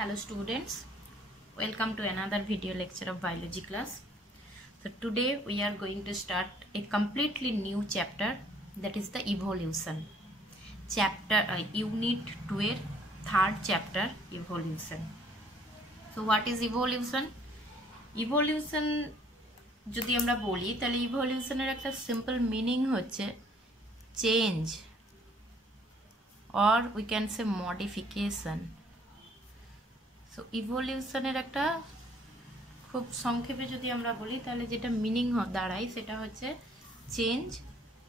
Hello students, welcome to another video lecture of biology class. So today we are going to start a completely new chapter, that is the evolution. Unit 12, third chapter, evolution. So what is evolution? Evolution যদি আমরা বলি তাহলে ইভলিউশনের একটা simple meaning হচ্ছে change or we can say modification. So ইভলিউশনের একটা খুব সংক্ষেপে যদি আমরা বলি তাহলে যেটা মিনিং দাঁড়ায় সেটা হচ্ছে চেঞ্জ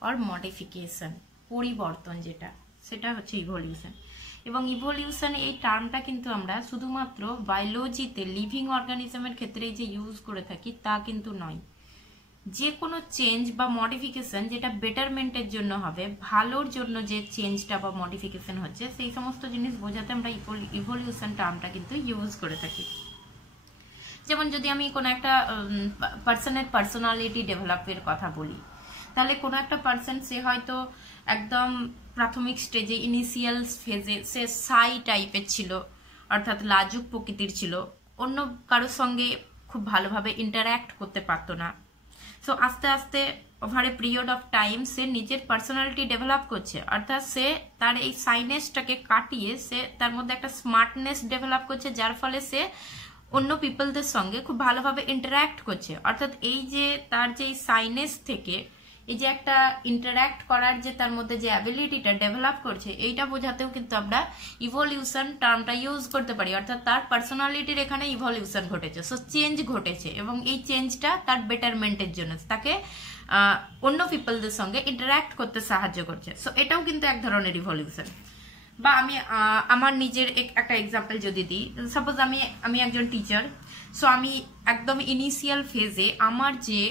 or মডিফিকেশন, পরিবর্তন, যেটা সেটা হচ্ছে ইভলিউশন। এবং ইভলিউশন এই টার্মটা কিন্তু আমরা শুধুমাত্র বায়োলজিতে লিভিং অর্গানিজমের ক্ষেত্রে যে ইউজ করে থাকি তা কিন্তু নয়। যে কোনো চেঞ্জ বা মডিফিকেশন যেটা বেটারমেন্টের জন্য হবে, ভালোর জন্য যে চেঞ্জটা বা মডিফিকেশন হচ্ছে, সেই সমস্ত জিনিস বোঝাতে আমরা ইভলিউশন টার্মটা কিন্তু ইউজ করে থাকি। যেমন যদি আমি কোনো একটা পার্সনের পার্সোনালিটি ডেভেলপের কথা বলি, তাহলে কোনো একটা পার্সন সে হয়তো একদম প্রাথমিক স্টেজে ইনিশিয়াল ফেজে সে সাই টাইপের ছিল, অর্থাৎ লাজুক প্রকৃতির ছিল, অন্য কারোর সঙ্গে খুব ভালোভাবে ইন্টারঅ্যাক্ট করতে পারতো না। সো আস্তে আস্তে over a period of time সে নিজের পার্সোনালিটি ডেভেলপ করছে, অর্থাৎ সে তার এই সাইনেসটাকে কাটিয়ে সে তার মধ্যে একটা স্মার্টনেস ডেভেলপ করছে, যার ফলে সে অন্য পিপলদের সঙ্গে খুব ভালোভাবে ইন্টারঅ্যাক্ট করছে। অর্থাৎ এই যে তার যে সাইনেস থেকে এই যে একটা ইন্টারঅ্যাক্ট করার যে তার মধ্যে যে অ্যাবিলিটিটা ডেভেলপ করছে, এইটা বোঝাতেও কিন্তু আমরা ইভলিউশন টার্মটা ইউজ করতে পারি। অর্থাৎ তার পার্সোনালিটির এখানে ইভলিউশন ঘটেছে, সো চেঞ্জ ঘটেছে, এবং এই চেঞ্জটা তার বেটারমেন্টের জন্য তাকে অন্য পিপলদের সঙ্গে ইন্টারঅ্যাক্ট করতে সাহায্য করছে। সো এটাও কিন্তু এক ধরনের ইভলিউশন। বা আমি আমার নিজের একটা এক্সাম্পল যদি দিই, সাপোজ আমি একজন টিচার। সো আমি একদম ইনিশিয়াল ফেজে আমার যে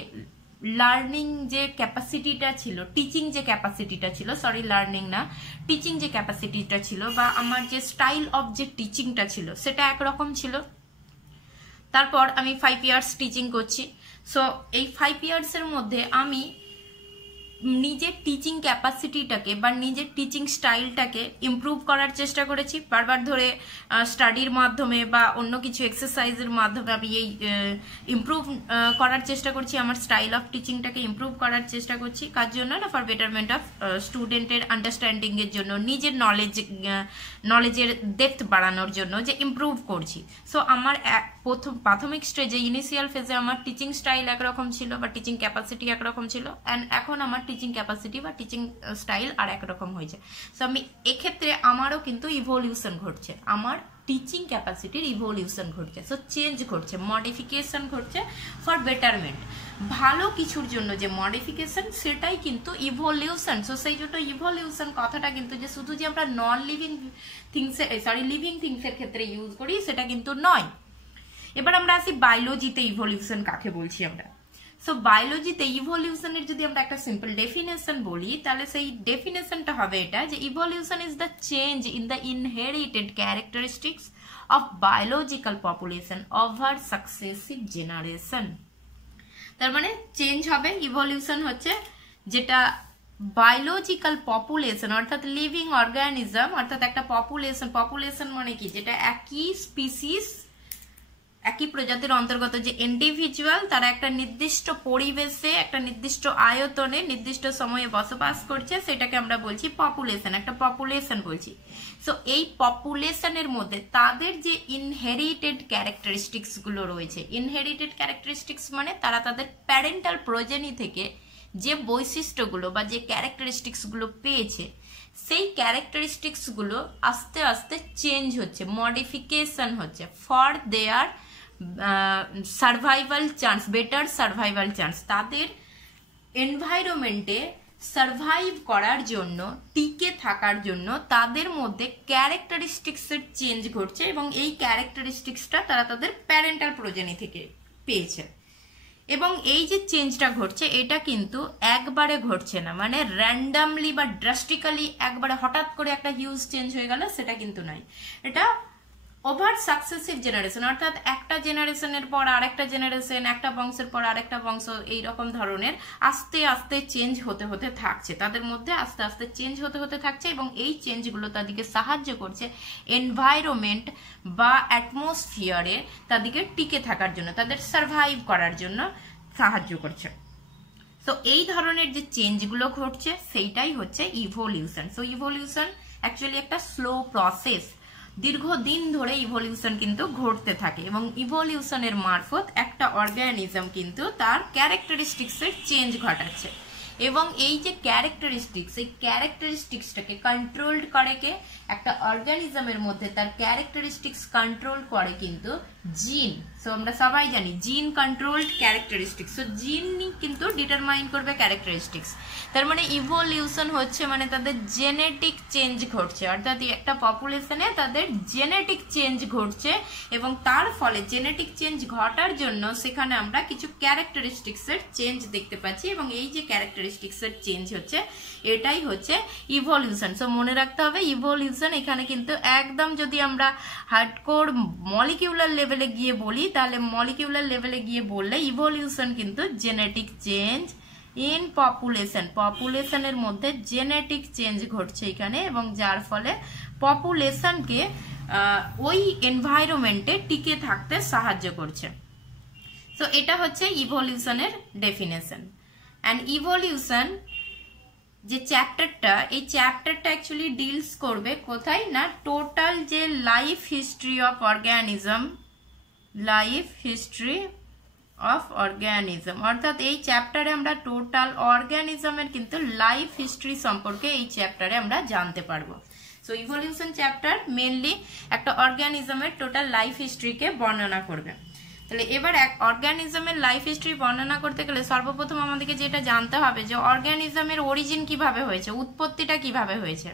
লার্নিং যে ক্যাপাসিটিটা ছিল, টিচিং যে ক্যাপাসিটিটা ছিল, সরি লার্নিং না, টিচিং যে ক্যাপাসিটিটা ছিল, বা আমার যে স্টাইল অফ যে টিচিংটা ছিল সেটা একরকম ছিল। তারপর আমি 5 ইয়ার্স টিচিং করছি। সো এই 5 ইয়ার্সের মধ্যে আমি নিজের টিচিং ক্যাপাসিটিটাকে বা নিজের টিচিং স্টাইলটাকে ইমপ্রুভ করার চেষ্টা করেছি। বারবার ধরে স্টাডির মাধ্যমে বা অন্য কিছু এক্সারসাইজের মাধ্যমে আমি এই ইমপ্রুভ করার চেষ্টা করছি, আমার স্টাইল অফ টিচিংটাকে ইমপ্রুভ করার চেষ্টা করছি। কার জন্য না, ফর বেটারমেন্ট অফ স্টুডেন্টের আন্ডারস্ট্যান্ডিংয়ের জন্য, নিজের নলেজের ডেপথ বাড়ানোর জন্য যে ইমপ্রুভ করছি। সো আমার প্রাথমিক স্টেজে ইনিশিয়াল ফেজে আমার টিচিং স্টাইল একরকম ছিল বা টিচিং ক্যাপাসিটি একরকম ছিল, অ্যান্ড এখন আমার টিচিং ক্যাপাসিটি বা টিচিং স্টাইল আর একরকম হয়েছে। সো আমি এক্ষেত্রে আমারও কিন্তু ইভলিউশন ঘটছে, আমার টিচিং ক্যাপাসিটির ইভলিউশন ঘটছে। সো চেঞ্জ ঘটছে, মডিফিকেশন ঘটছে ফর বেটারমেন্ট। ভালো কিছুর জন্য যে মডিফিকেশন সেটাই কিন্তু ইভলিউশন। সো সেই জন্য ইভলিউশন কথাটা কিন্তু যে শুধু যে আমরা নন লিভিং লিভিং থিংসের ক্ষেত্রে ইউজ করি সেটা কিন্তু নয়। এবার আমরা আসি বায়োলজিতে ইভলিউশন কাকে বলছি আমরা। সো বায়োলজিতে ইভলিউশনের যদি আমরা একটা সিম্পল ডেফিনেশন বলি, তাহলে সেই ডেফিনেশনটা হবে এটা যে evolution is the change in the inherited characteristics of biological population over successive generation. তার মানে চেঞ্জ হবে, ইভলিউশন হচ্ছে যেটা বায়োলজিক্যাল পপুলেশন অর্থাৎ লিভিং অর্গানিজম, অর্থাৎ একটা পপুলেশন মানে কি, যেটা একই স্পিসিস একই প্রজাতির অন্তর্গত যে ইন্ডিভিজুয়াল, তারা একটা নির্দিষ্ট পরিবেশে একটা নির্দিষ্ট আয়তনে নির্দিষ্ট সময়ে বসবাস করছে, সেটাকে আমরা বলছি পপুলেশন, একটা পপুলেশন বলছি। সো এই পপুলেশনের মধ্যে তাদের যে ইনহেরিটেড ক্যারেক্টারিস্টিক্স গুলো রয়েছে, ইনহেরিটেড ক্যারেক্টারিস্টিক্স মানে তারা তাদের প্যারেন্টাল প্রোজেনি থেকে যে বৈশিষ্ট্যগুলো বা যে ক্যারেক্টারিস্টিক্স গুলো পেয়েছে, সেই ক্যারেক্টারিস্টিক্স গুলো আস্তে আস্তে চেঞ্জ হচ্ছে, মডিফিকেশন হচ্ছে for their survival chance, better survival chance, তাদের এনভায়রনমেন্টে সার্ভাইভ করার জন্য, টিকে থাকার জন্য তাদের মধ্যে ক্যারেক্টারিস্টিক্সের চেঞ্জ ঘটছে, এবং এই ক্যারেক্টারিস্টিক্সটা তারা তাদের প্যারেন্টাল প্রোজেনি থেকে পেয়েছে। এবং এই যে চেঞ্জটা ঘটছে এটা কিন্তু একবারে ঘটছে না, মানে র্যান্ডামলি বা ড্রাস্টিক্যালি একবারে হঠাৎ করে একটা হিউজ চেঞ্জ হয়ে গেল, সেটা কিন্তু নয়। এটা ওভার সাকসেসিভ জেনারেশন, অর্থাৎ একটা জেনারেশনের পর আরেকটা জেনারেশন, একটা বংশের পর আরেকটা বংশ, এইরকম ধরনের আস্তে আস্তে চেঞ্জ হতে হতে থাকছে, তাদের মধ্যে আস্তে আস্তে চেঞ্জ হতে হতে থাকছে। এবং এই চেঞ্জগুলো তাদেরকে সাহায্য করছে এনভায়রনমেন্ট বা অ্যাটমসফিয়ারে তাদেরকে টিকে থাকার জন্য, তাদের সার্ভাইভ করার জন্য সাহায্য করছে। তো এই ধরনের যে চেঞ্জগুলো ঘটছে সেইটাই হচ্ছে ইভলিউশন। সো ইভলিউশন অ্যাকচুয়ালি একটা স্লো প্রসেস, দীর্ঘদিন ধরে ইভলিউশন কিন্তু ঘটতে থাকে এবং ইভলিউশনের মারফত একটা অর্গানিজম কিন্তু তার ক্যারেক্টারিস্টিক্সের চেঞ্জ ঘটাচ্ছে। এবং এই যে ক্যারেক্টারিস্টিক্স, এই ক্যারেক্টারিস্টিক্সটাকে কন্ট্রোলড করে কে? একটা অর্গানিজমের মধ্যে তার ক্যারেক্টারিস্টিক্স কন্ট্রোল করে কিন্তু জিন। সো আমরা সবাই জানি জিন কন্ট্রোলড ক্যারেক্টারিস্টিক্স। সো জিন কিন্তু ডিটারমাইন করবে ক্যারেক্টারিস্টিক্স। তার মানে ইভলিউশন হচ্ছে মানে তাদের জেনেটিক চেঞ্জ ঘটছে, অর্থাৎ একটা পপুলেশনে তাদের জেনেটিক চেঞ্জ ঘটছে এবং তার ফলে জেনেটিক চেঞ্জ ঘটার জন্য সেখানে আমরা কিছু ক্যারেক্টারিস্টিক্সের চেঞ্জ দেখতে পাচ্ছি এবং এই যে ক্যারেক্টারিস্টিক্সের চেঞ্জ হচ্ছে এটাই হচ্ছে ইভলিউশন। সো মনে রাখতে হবে ইভলিউশন এখানে কিন্তু একদম যদি আমরা হার্ডকোর মলিকিউলার লেভেলে গিয়ে বলি, তাহলে মলিকিউলার লেভেলে গিয়ে বললে ইভলিউশন কিন্তু জেনেটিক চেঞ্জ ইন পপুলেশন, পপুলেশনের মধ্যে জেনেটিক চেঞ্জ ঘটছে এখানে এবং যার ফলে পপুলেশনকে ওই এনভায়রনমেন্টে টিকে থাকতে সাহায্য করছে। সো এটা হচ্ছে ইভলিউশনের ডেফিনেশন। অ্যান্ড ইভলিউশন যে চ্যাপ্টারটা, এই চ্যাপ্টারটা অ্যাকচুয়ালি ডিলস করবে কোথায় না, টোটাল যে life history of organism, life history of organism, অর্থাৎ এই চ্যাপ্টারে আমরা টোটাল অর্গানিজমের কিন্তু লাইফ হিস্ট্রি সম্পর্কে এই চ্যাপ্টারে আমরা জানতে পারবো। সো ইভলিউশন চ্যাপ্টার মেনলি একটা অর্গানিজমের টোটাল লাইফ হিস্ট্রিকে বর্ণনা করবে। তাহলে এবার এক অর্গানিজমের লাইফ হিস্ট্রি বর্ণনা করতে গেলে সর্বপ্রথম আমাদেরকে যেটা জানতে হবে যে অর্গানিজমের অরিজিন কিভাবে হয়েছে, উৎপত্তিটা কিভাবে হয়েছে।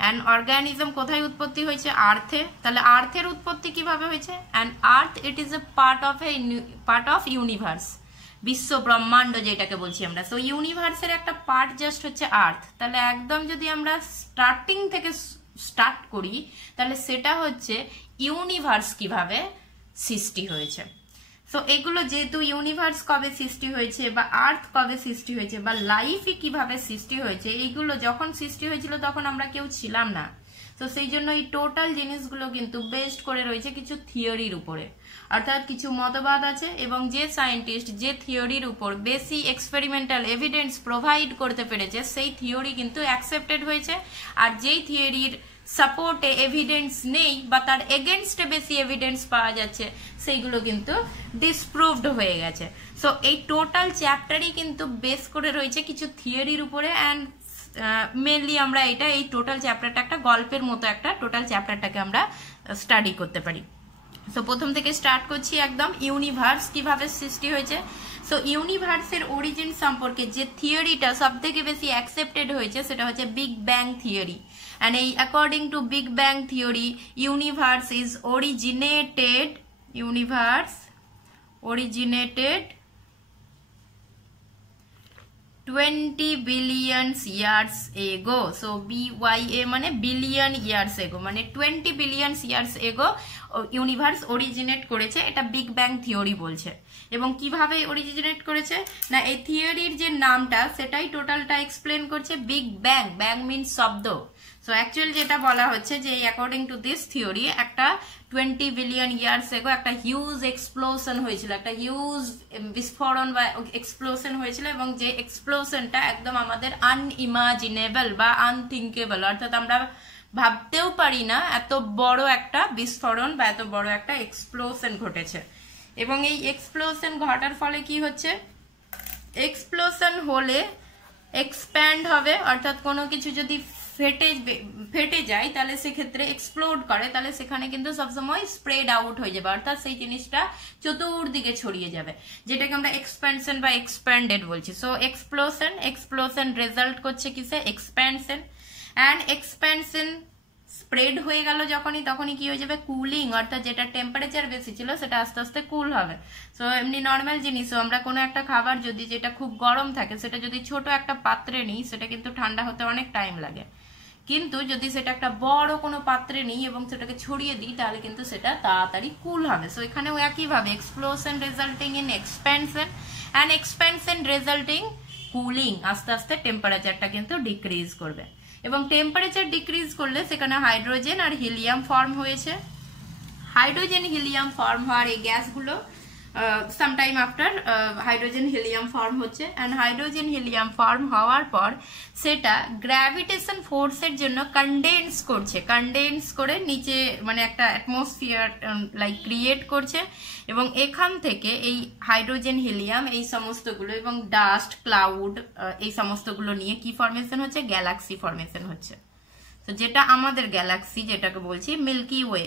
অ্যান্ড অর্গানিজম কোথায় উৎপত্তি হয়েছে? আর্থে। তাহলে আর্থের উৎপত্তি কিভাবে হয়েছে? And earth it is a part of universe, বিশ্ব ব্রহ্মাণ্ড যেটাকে বলছি আমরা। সো ইউনিভার্সের একটা পার্ট জাস্ট হচ্ছে আর্থ। তাহলে একদম যদি আমরা স্টার্টিং থেকে স্টার্ট করি তাহলে সেটা হচ্ছে ইউনিভার্স কিভাবে সৃষ্টি হয়েছে। সো এগুলো যেহেতু ইউনিভার্স কবে সৃষ্টি হয়েছে বা আর্থ কবে সৃষ্টি হয়েছে বা লাইফই কিভাবে সৃষ্টি হয়েছে, এইগুলো যখন সৃষ্টি হয়েছিল তখন আমরা কেউ ছিলাম না। তো সেই জন্য এই টোটাল জিনিসগুলো কিন্তু বেসড করে রয়েছে কিছু থিওরির উপরে, অর্থাৎ কিছু মতবাদ আছে এবং যে সায়েন্টিস্ট যে থিওরির উপর বেশি এক্সপেরিমেন্টাল এভিডেন্স প্রোভাইড করতে পেরেছে সেই থিওরি কিন্তু অ্যাকসেপ্টেড হয়েছে। আর যেই থিওরির সাপোর্টে এভিডেন্স নেই বা তার এগেনস্টে বেশি এভিডেন্স পাওয়া যাচ্ছে সেইগুলো কিন্তু ডিসপ্রুভড হয়ে গেছে। সো এই টোটাল চ্যাপ্টারই কিন্তু বেস করে রয়েছে কিছু থিওরির উপরে। অ্যান্ড মেনলি আমরা এই টোটাল চ্যাপ্টারটা একটা গল্পের মতো একটা টোটাল চ্যাপ্টারটাকে আমরা স্টাডি করতে পারি। সো প্রথম থেকে স্টার্ট করছি একদম ইউনিভার্স কিভাবে সৃষ্টি হয়েছে। সো ইউনিভার্সের অরিজিন সম্পর্কে যে থিওরিটা সব থেকে বেশি অ্যাকসেপ্টেড হয়েছে সেটা হচ্ছে big bang theory. And according to Big Bang theory, universe originated 20 billion years ago. So BYA মানে billion years ago, মানে 20 billion years ago universe originate করেছে, এটা বিগ ব্যাং থিওরি বলছে। এবং কিভাবে অরিজিনেট করেছে না, এই থিওরির যে নামটা সেটাই টোটালটা এক্সপ্লেন করছে। বিগ ব্যাং, ব্যাং মিনস শব্দ। সো অ্যাকচুয়ালি যেটা বলা হচ্ছে যে অ্যাকর্ডিং টু দিস থিওরি একটা 20 বিলিয়ন ইয়ার্স এগো একটা হিউজ এক্সপ্লোশন হয়েছিল, একটা হিউজ বিস্ফোরণ বা এক্সপ্লোশন হয়েছিল এবং যে এক্সপ্লোশনটা একদম আমাদের আনইমাজিনেবল বা আনথিঙ্কেবল, অর্থাৎ আমরা ভাবতেও পারি না এত বড় একটা বিস্ফোরণ বা এত বড় একটা এক্সপ্লোশন ঘটেছে। এবং এই এক্সপ্লোশন ঘটার ফলে কি হচ্ছে, এক্সপ্লোশন হলে এক্সপ্যান্ড হবে, অর্থাৎ কোনো কিছু যদি ফেটে যায় তাহলে সেক্ষেত্রে এক্সপ্লোড করে, তাহলে সেখানে কিন্তু সবসময় স্প্রেড আউট হয়ে যাবে, অর্থাৎ সেই জিনিসটা চতুর্দিকে ছড়িয়ে যাবে, যেটাকে আমরা এক্সপ্যানশন বা এক্সপ্যান্ডেড বলছি। সো এক্সপ্লোশন রেজাল্ট করছে কিসে, এক্সপ্যানশন। অ্যান্ড এক্সপ্যানশন স্প্রেড হয়ে গেল তখনই কি হয়ে যাবে, কুলিং, অর্থাৎ যেটা টেম্পারেচার বেশি ছিল সেটা আস্তে আস্তে কুল হবে। সো এমনি নর্মাল জিনিসও আমরা কোনো একটা খাবার যদি যেটা খুব গরম থাকে সেটা যদি ছোট একটা পাত্রে নিই সেটা কিন্তু ঠান্ডা হতে অনেক টাইম লাগে, কিন্তু যদি সেটা একটা বড় কোনো পাত্রে নিই এবং সেটাকে ছড়িয়ে দিই তাহলে কিন্তু সেটা তাড়াতাড়ি কুল হবে। সো এখানেও একইভাবে explosion resulting in expansion and expansion resulting cooling, আস্তে আস্তে টেম্পারেচারটা কিন্তু ডিক্রিজ করবে এবং টেম্পারেচার ডিক্রিজ করলে সেখানে হাইড্রোজেন আর হিলিয়াম ফর্ম হয়েছে। হাইড্রোজেন হিলিয়াম ফর্ম হওয়ার এই গ্যাসগুলো sometime after hydrogen helium form হচ্ছে, অ্যান্ড হাইড্রোজেন হিলিয়াম ফর্ম হওয়ার পর সেটা গ্র্যাভিটেশন ফোর্সের জন্য কনডেন্স করছে, কনডেন্স করে নিচে মানে একটা অ্যাটমসফিয়ার লাইক ক্রিয়েট করছে, এবং এখান থেকে এই হাইড্রোজেন হিলিয়াম এই সমস্তগুলো এবং ডাস্ট ক্লাউড এই সমস্তগুলো নিয়ে কি ফর্মেশন হচ্ছে, গ্যালাক্সি ফর্মেশন হচ্ছে। তো যেটা আমাদের গ্যালাক্সি যেটাকে বলছি মিল্কি ওয়ে,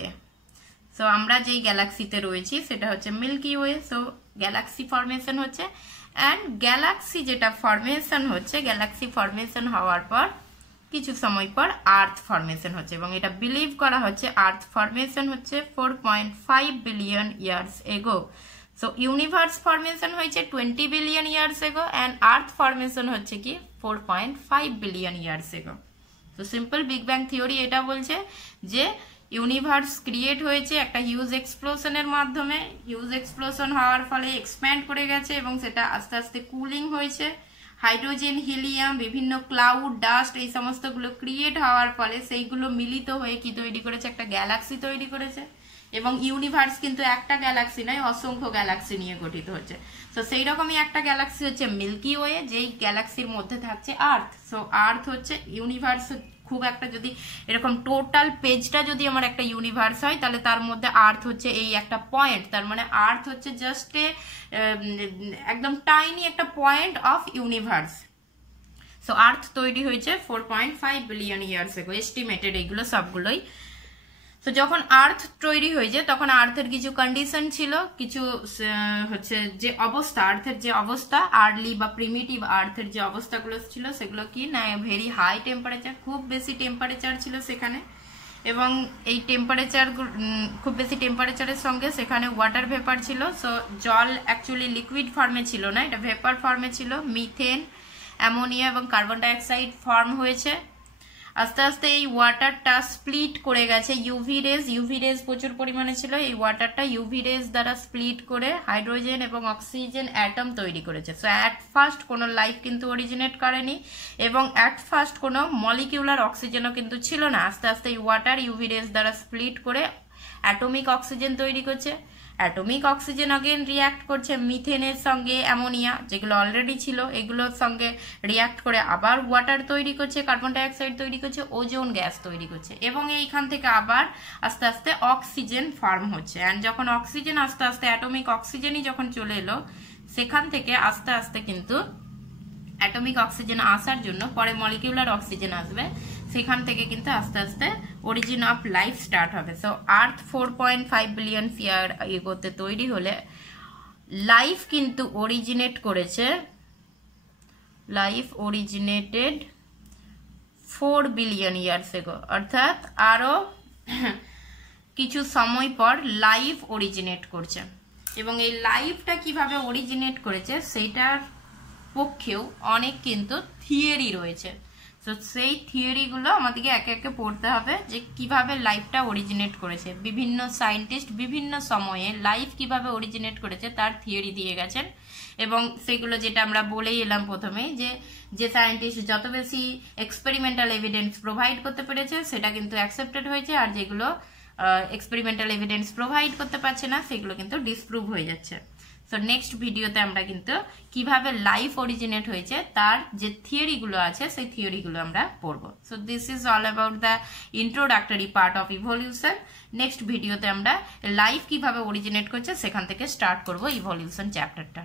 সো আমরা যেই গ্যালাক্সিতে রয়েছি সেটা হচ্ছে Milky Way. So galaxy formation হচ্ছে, অ্যান্ড গ্যালাক্সি যেটা ফরমেশন হচ্ছে, গ্যালাক্সি ফরমেশন হওয়ার পর কিছু সময় পর আর্থ ফরমেশন হচ্ছে, এবং এটা বিলিভ করা হচ্ছে আর্থ ফরমেশন হচ্ছে 4.5 billion years ago. So universe formation হয়েছে 20 billion years ago, and earth formation হচ্ছে কি 4.5 বিলিয়ন ইয়ার্স এগো। তো সিম্পল বিগ ব্যাং থিওরি এটা বলছে যে ইউনিভার্স ক্রিয়েট হয়েছে একটা হিউজ এক্সপ্লোশনের মাধ্যমে, হিউজ এক্সপ্লোশন হওয়ার ফলে এক্সপ্যান্ড করে গেছে এবং সেটা আস্তে আস্তে কুলিং হয়েছে, হাইড্রোজেন হিলিয়াম বিভিন্ন ক্লাউড ডাস্ট এই সমস্তগুলো ক্রিয়েট হওয়ার ফলে সেইগুলো মিলিত হয়ে কি তৈরি করেছে, একটা গ্যালাক্সি তৈরি করেছে। এবং ইউনিভার্স কিন্তু একটা গ্যালাক্সি নয়, অসংখ্য গ্যালাক্সি নিয়ে গঠিত হচ্ছে। তো সেই রকমই একটা গ্যালাক্সি হচ্ছে মিল্কি ওয়ে, যেই গ্যালাক্সির মধ্যে থাকছে আর্থ। সো আর্থ হচ্ছে ইউনিভার্স খুব একটা, যদি এরকম টোটাল পেজটা যদি আমার একটা ইউনিভার্স হয় তাহলে তার মধ্যে আর্থ হচ্ছে এই একটা পয়েন্ট, তার মানে আর্থ হচ্ছে জাস্ট একদম টাইনি একটা পয়েন্ট অফ ইউনিভার্স। সো আর্থ তৈরি হয়েছে 4.5 বিলিয়ন ইয়ার্স এগো, এস্টিমেটেড এইগুলো সবগুলোই। তো যখন আর্থ তৈরি হয়েছে তখন আর্থের কিছু কন্ডিশন ছিল, কিছু হচ্ছে যে অবস্থা আর্থের যে অবস্থা আর্লি বা প্রিমিটিভ আর্থের যে অবস্থাগুলো ছিল সেগুলো কি না, ভেরি হাই টেম্পারেচার, খুব বেশি টেম্পারেচার ছিল সেখানে, এবং এই টেম্পারেচার খুব বেশি টেম্পারেচারের সঙ্গে সেখানে ওয়াটার ভেপার ছিল। সো জল অ্যাকচুয়ালি লিকুইড ফর্মে ছিল না, এটা ভেপার ফর্মে ছিল। মিথেন, অ্যামোনিয়া এবং কার্বন ডাইঅক্সাইড ফর্ম হয়েছে। আস্তে আস্তে এই ওয়াটারটা স্প্লিট করে গেছে, ইউভি রেজ প্রচুর পরিমাণে ছিল, এই ওয়াটারটা ইউভি রেজ দ্বারা স্প্লিট করে হাইড্রোজেন এবং অক্সিজেন অ্যাটম তৈরি করেছে। সো অ্যাট ফার্স্ট কোনো লাইফ কিন্তু অরিজিনেট করেনি, এবং অ্যাট ফার্স্ট কোনো মলিকিউলার অক্সিজেনও কিন্তু ছিল না। আস্তে আস্তে এই ওয়াটার ইউভি রেজ দ্বারা স্প্লিট করে অ্যাটমিক অক্সিজেন তৈরি করছে। অ্যাটমিক অক্সিজেন অগেন রিয়াক্ট করছে মিথেনের সঙ্গে অ্যামোনিয়া, যেগুলো অলরেডি ছিল, এগুলোর সঙ্গে রিয়াক্ট করে আবার ওয়াটার তৈরি করছে, কার্বন ডাইঅক্সাইড তৈরি করছে, ওজোন গ্যাস তৈরি করছে, এবং এইখান থেকে আবার আস্তে আস্তে অক্সিজেন ফর্ম হচ্ছে। অ্যান্ড যখন অক্সিজেন আস্তে আস্তে অ্যাটমিক অক্সিজেনই যখন চলে এলো, সেখান থেকে আস্তে আস্তে কিন্তু অ্যাটমিক অক্সিজেন আসার জন্য পরে মলিকিউলার অক্সিজেন আসবে, সেখান থেকে কিন্তু আস্তে আস্তে অরিজিন অফ লাইফ স্টার্ট হবে। সো আর্থ 4.5 বিলিয়ন ইয়ার এগোতে তৈরি হলে লাইফ কিন্তু অরিজিনেট করেছে, life originated 4 billion years ago, অর্থাৎ আরো কিছু সময় পর লাইফ অরিজিনেট করছে। এবং এই লাইফটা কিভাবে অরিজিনেট করেছে সেইটার পক্ষেও অনেক কিন্তু থিওরি রয়েছে। তো সেই থিওরিগুলো আমাদেরকে একে একে পড়তে হবে যে কিভাবে লাইফটা অরিজিনেট করেছে। বিভিন্ন সায়েন্টিস্ট বিভিন্ন সময়ে লাইফ কিভাবে অরিজিনেট করেছে তার থিওরি দিয়ে গেছেন, এবং সেগুলো যেটা আমরা বলেই এলাম প্রথমেই যে সায়েন্টিস্ট যত বেশি এক্সপেরিমেন্টাল এভিডেন্স প্রোভাইড করতে পেরেছে সেটা কিন্তু অ্যাকসেপ্টেড হয়েছে, আর যেগুলো এক্সপেরিমেন্টাল এভিডেন্স প্রোভাইড করতে পারছে না সেগুলো কিন্তু ডিসপ্রুভ হয়ে যাচ্ছে। সো নেক্সট ভিডিওতে আমরা কিন্তু কিভাবে লাইফ অরিজিনেট হয়েছে তার যে থিওরিগুলো আছে সেই থিওরিগুলো আমরা পড়বো। So this is all about the introductory part of evolution. Next ভিডিওতে আমরা লাইফ কিভাবে অরিজিনেট করছে সেখান থেকে স্টার্ট করবো ইভলিউশন চ্যাপ্টারটা।